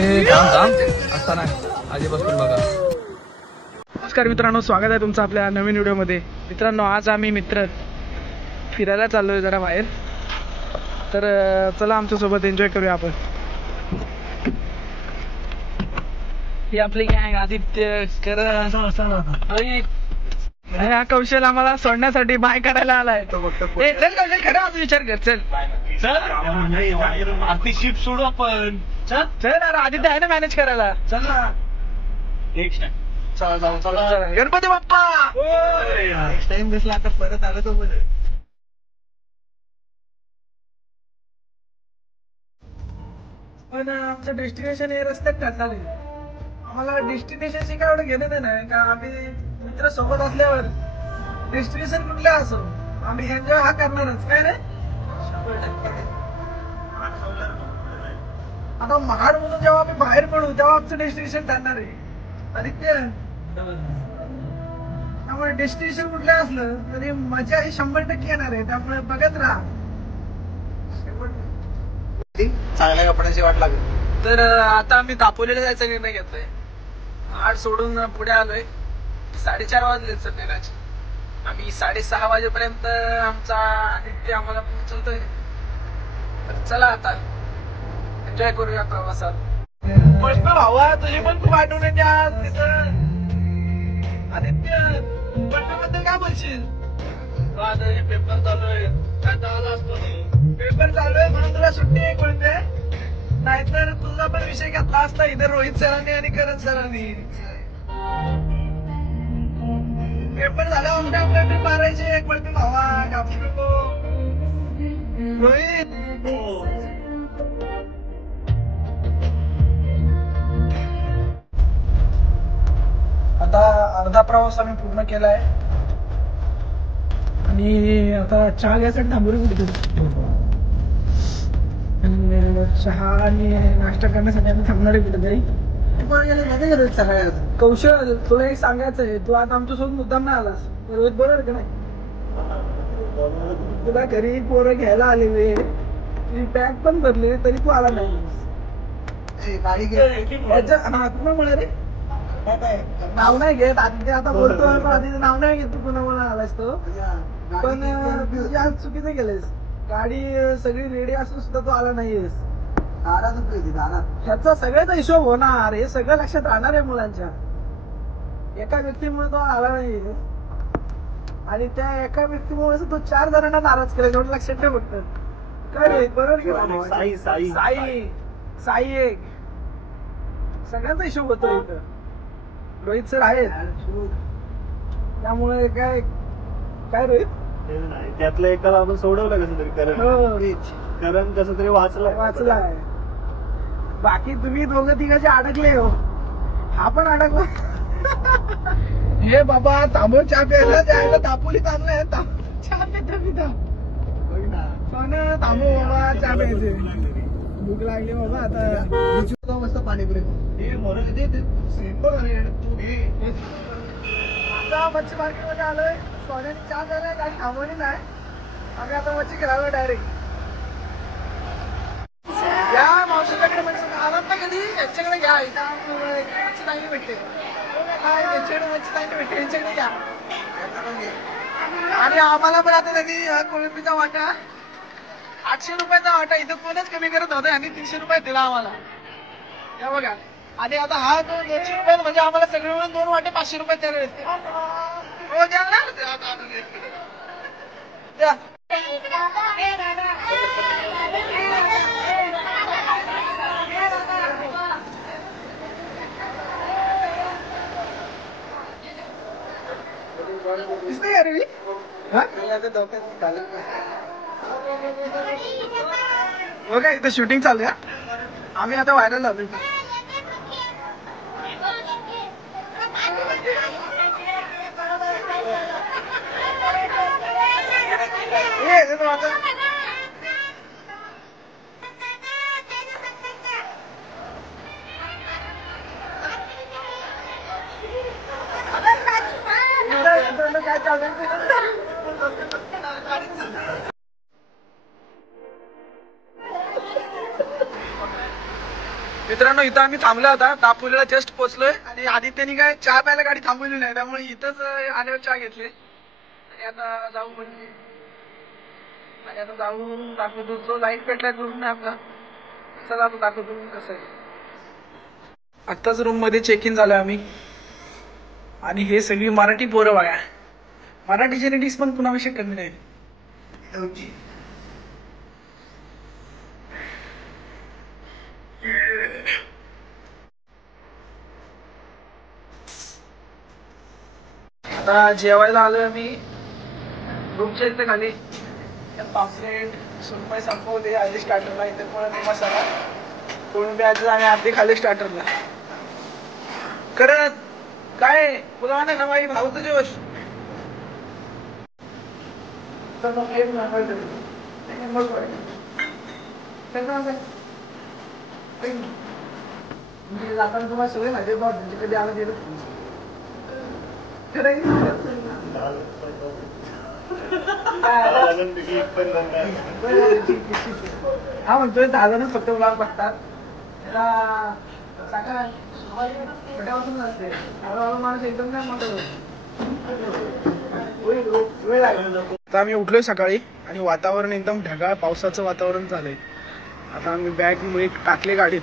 असताना आधी बसून बघा. नमस्कार मित्रांनो, स्वागत आहे तुमचं आपल्या नवीन व्हिडिओमध्ये. मित्रांनो, आज आम्ही मित्र फिरायला चाललोय जरा बाहेर. तर चला आमच्यासोबत एन्जॉय करूया आपण. ही आपली गँग आदित्य करण हा कौशल आम्हाला सोडण्यासाठी बाय करायला आलाय. चल कौशल, खरं आज विचार कर. चल आरती शिफ्ट सोडू आपण. चल ना, आदित्य आहे ना मॅनेज करायला. चल ना. चला गणपती बाप्पा. नेक्स्ट टाइम दिसला आता परत आलं तो बरं. पण आमचं डेस्टिनेशन हे रस्त्यात ठरणार आहे. आम्हाला डेस्टिनेशनशी काय एवढं घेणं नाही का. आम्ही मित्र सोबत असल्यावर डेस्टिनेशन कुठलं असो आम्ही एन्जॉय हा करणारच. काय रे, आता महाड म्हणून जेव्हा आम्ही बाहेर पडू तेव्हा आमचं डेस्टिनेशन ठरणार आहे. आदित्य, त्यामुळे डेस्टिनेशन कुठलं असलं तरी मजा ही 100% येणार आहे. त्यामुळे बघत राहा. चांगल्या कपड्याची वाट लागेल. तर आता आम्ही दापोलीला जायचा निर्णय घेतोय. महाड सोडून पुढे आलोय. 4:30 वाजले संध्याकाळचे. आम्ही 6:30 वाजेपर्यंत आमचा आदित्य आम्हाला पोहोचवतोय. तर चला आता एन्जॉय करूया प्रवासात. मस्त भावा, तुझी पण खूप आठवण येते आज तिथं. आदित्य, बद्दल काय बोलशील? पेपर चालू आहे. पेपर चालू आहे म्हणून तुला सुट्टी आहे कळते. नाहीतर तुझा पण विषय घेतला असता इथं रोहित सरांनी आणि करण सरांनी. पेपर झाला आपल्या ट्रिप मारायची एक पडते भावा. घाबरू नको रोहित. आता अर्धा प्रवास आम्ही पूर्ण केलाय आणि आता चहा घ्यायसाठी थांबू कुठे. चहा आणि नाश्ता करण्यासाठी आम्ही थांबणार आहे कुठेतरी. कौशल, तुला एक सांगायचं आहे. तू आता आमच्यासोबत मुद्दाम नाही आलास. रोहित बरोबर का नाही? तुला घरी पोरं घ्यायला आलेले, तुझी बॅग पण भरली तरी तू आला नाही. कुणामुळे रे? नाव नाही घेत आधी. आता बोलतो आधी नाव नाही घेत. तू कुणामुळे आलास तो. पण तुझी आज चुकीचं केलंस. गाडी सगळी रेडी असून सुद्धा तू आला नाहीयेस. ह्याचा सगळ्याचा हिशोब होणार. हे सगळं लक्षात राहणार आहे मुलांच्या. एका व्यक्तीमुळे तो आला नाही आणि त्या एका व्यक्तीमुळे तो 4 जणांना नाराज केला. एवढं लक्षात ठेव फक्त. काय रे, बरोबर. साई एक सगळ्यांचा हिशोब होतो इथं. रोहित सर आहेत त्यामुळे काय रोहित त्यातलं एकाला आपण सोडवलं कसं तरी. करण कसं तरी वाचलाय. बाकी तुम्ही दोघं तिघाचे अडकले हो. हा पण अडकला. हे बाबा थांबून चहा प्यायला जायला दापोलीत आणलंय. चहा पिता थांबू बाबा, चहा प्यायचे. भूक लागली बाबा. आता मस्त पाणीपुरी. आता मच्छी मार्केट मध्ये आलोय. सोन्याने चहा झालाय आणि थांबवली नाही. आम्ही आता मच्छी करायला डायरेक्ट या मावशीकडे. म्हणजे आलात ना कधी यांच्याकडे घ्या. मच्छी चांगली भेटते. यांच्याकडे मच्छी चांगली भेटते. यांच्याकडे घ्या. आणि आम्हाला पण आता त्यांनी कोळंबीचा वाटा 800 रुपयाचा वाटा इथं कोणच कमी करत होता आणि 300 रुपये दिला आम्हाला. या बघा. आणि आता हा 200 रुपये म्हणजे आम्हाला सगळे मिळून 2 वाटे 500 रुपये द्यायला येते. हो द्या ना. द्या. दिसते का रे मी? हो का, इथं शूटिंग चालू आहे. आम्ही आता व्हायरल आलोय. काय चालू मित्रांनो इथं आम्ही थांबलो होता, दापोलीला जस्ट पोहोचलोय आणि आदित्यनी काय चहा प्यायला गाडी थांबवली नाही, त्यामुळे इथंच आल्यावर चहा घेतले आणि आता जाऊ म्हणजे आणि आता जाऊन दाखवतो जो लाईट पेटलाय रूम नाही आपला, चला आता दाखवतो कसं आहे. आत्ताच रूम मध्ये चेक इन झालोय आम्ही आणि हे सगळी मराठी पोरं बघा, मराठी जेनेटिक्स पण कुणाविषयी कमी नाही. आता जेवायला आलोय आम्ही रूमच्या इथे खाली. पापलेट सुरमई संपवले आधी स्टार्टरला, इथे पण मसाला कोळंबी आधी आणि अर्धी खाली स्टार्टरला. करत काय तुला नाही ना बाई भाऊ तुझे वर्ष जाताना तुम्हाला सगळे माझे कधी आलं गेलं हा म्हणतोय 10 जण फक्त ब्लॉग बघतात, माणूस एकदम नाही मोठं. आम्ही उठलोय सकाळी आणि वातावरण एकदम ढगाळ पावसाचं वातावरण झालंय. आता आम्ही बॅग मुळे टाकले गाडीत,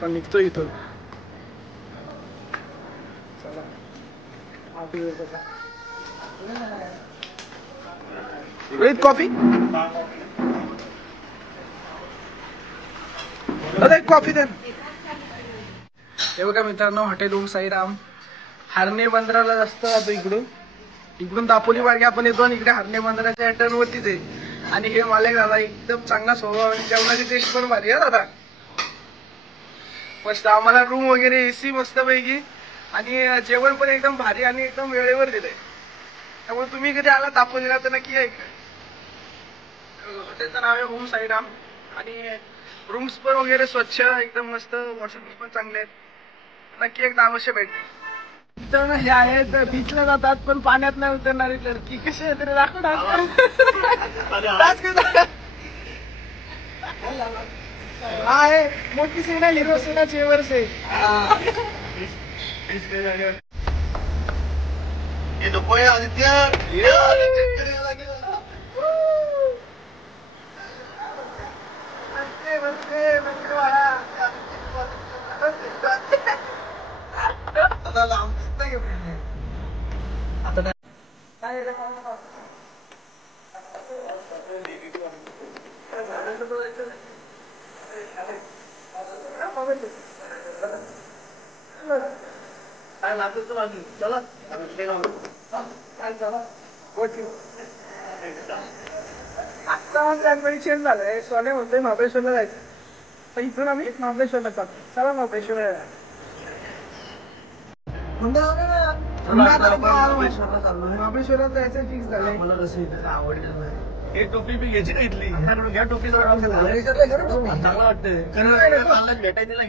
पण निघतोय इथून. कॉफी कॉफी दे. हे बघा मित्रांनो, हॉटेल ओम साईराम हरणे बंदराला जास्त जातो. इकडून दापोली मार्गे आपण येतो आणि इकडे हरणे बंदराच्या अड्ड्यान वरतीच आहे. आणि हे मालक दादा एकदम चांगला स्वभाव आणि जेवणाची टेस्ट पण भारी आहे दादा. मस्त आम्हाला रूम वगैरे एसी मस्त पैकी आणि जेवण पण एकदम भारी आणि एकदम वेळेवर दिलंय. त्यामुळे तुम्ही कधी आला दापोलीला तर नक्की आहे. हॉटेलचं नाव आहे ओम साईराम आणि रूम्स पण वगैरे स्वच्छ एकदम मस्त, वॉशरूम्स पण चांगले आहेत. नक्की एकदा अवश्य भेट. तर हे आहेत बीचला जातात पण पाण्यात नाही उतरणारी लडकी कशी आहे तरी दाखवणार. हा आहे मोठी सीन आहे, हिरो सीना चेवर्स आहे. चेंज झालंय. सोने म्हणतोय महाबळेश्वरला जायचं, तर इथून आम्ही महाबळेश्वरला जातो. चला महाबळेश्वर महाबळेश्वरात जायचं फिक्स झालंय. मला कसं आवडलं हे टोपी बी घ्यायची का इथली, घ्या टोपी चांगलं वाटतंय भेटायला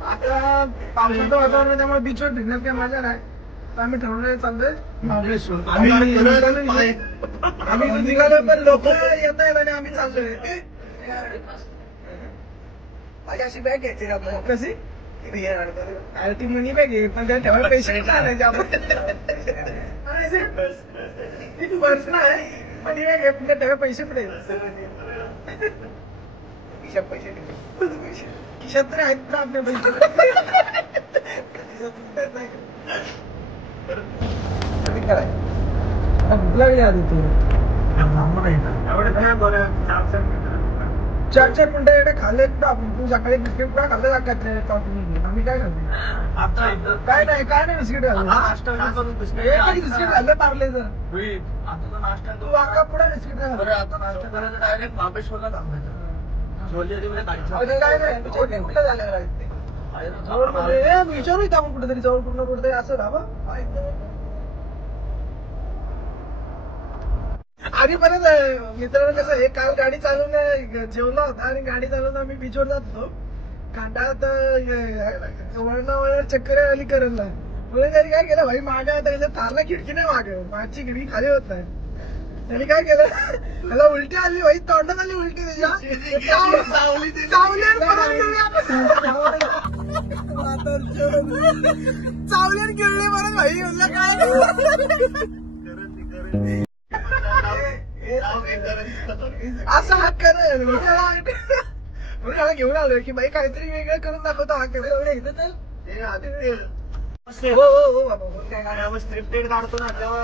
आता पावसाचं वातावरण त्यामुळे बीचवर फिरण्यात काही मजा नाही. तर आम्ही ठरवलं चाललोय महाबळेश्वर. आम्ही निघालो पण लोक येत आहेत आणि आम्ही चाललोय. माझी अशी बॅग घ्यायची आपल्याला. कशी ती मनी बॅग घे पण त्या ठेवायला पैसे पर्स नाही मनी बॅग घे पण त्या ठेवायला पैसे कुठे खिशात पैसे खिशात तरी आहेत ना आपल्या पैसे. चार मिनिटं एवढे खाल्ले तू सकाळी बिस्किट काय खाल्लं आम्ही काय खाल्लं काय नाही बिस्किट खाल्लं बिस्किट खाल्लं पार्लेचं. तू अख्खा पुढे बिस्किट खाल्लं डायरेक्ट महाबळेश्वरला थांबायचं. काय नाही कुठं झालं विचारू इथं आपण कुठेतरी जवळ पूर्ण कुठेतरी असं राहा. आणि परत मित्रांनो कसं हे काल गाडी चालवून जेवला होता आणि गाडी चालवून आम्ही बीचवर जात होतो. कांडाळात वळणावळ चक्कर आली करायला पुढे त्यांनी काय केलं भाई मागे त्याच्या तारला खिडकी नाही मागे माझी खिडकी खाली होत नाही त्यांनी काय केलं त्याला उलटी आली भाई तोंडात आली उलटी त्याच्या चावल्यान गिळले परत भाई म्हणलं काय असं हात करेल त्याला घेऊन आलोय की बाई काहीतरी वेगळं करून दाखवतो हा हो हो हो बाबा स्क्रिप्टेड काढतो ना तेव्हा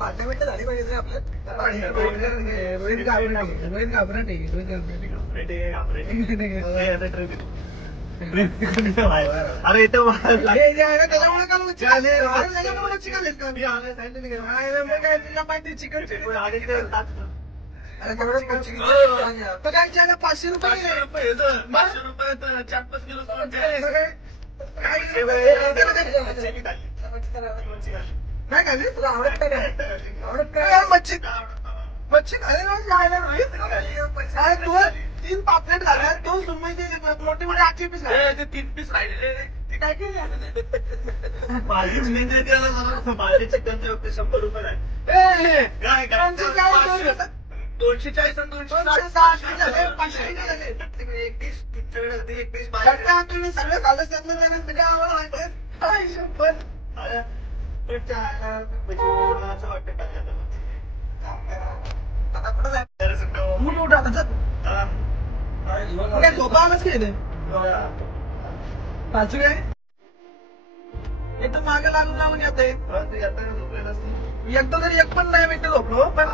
5 मिनिटं झाली पाहिजे आपल्यात रोहित घाबरट अरे इथं त्याच्यामुळे काय तुला माहिती चिकन काय 500 रुपये 4-5 किलो नाही खाली तुला आवडत काय मच्छी खायला तू 3 पापलेट झाल्या 2 सुरमईचे मोठे मोठे 8 पीस झाले 3 पीस राहिले ते काय केलं माझे चिकनचे वक्ती 100 रुपये आहे काय काय 240 आणि 260 झाले 500 झाले एक पीस सगळं खाल्लं त्यातलं काय आम्हाला काय झोपा आलाच काय पाचू काय एकदम मागे लागून लागून येत एकदा तरी एक पण नाही मिनिट झोपलो पण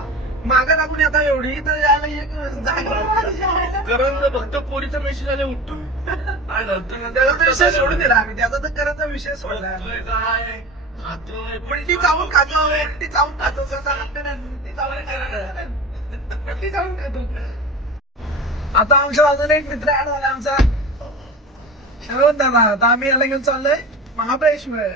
मागे लागून येता एवढी तर याला एक जागा फक्त पोरीचा मेसेज आले उठतो त्याचा तर विषय सोडून दिला आम्ही त्याचा तर करायचा विषय सोडला उलटी चावून खातो उलटी चावून खातो ती चावून खातो आता आमच्या अजून एक मित्र ऍड झाला आमचा श्रवण दादा आता आम्ही याला घेऊन चाललोय महाबळेश्वर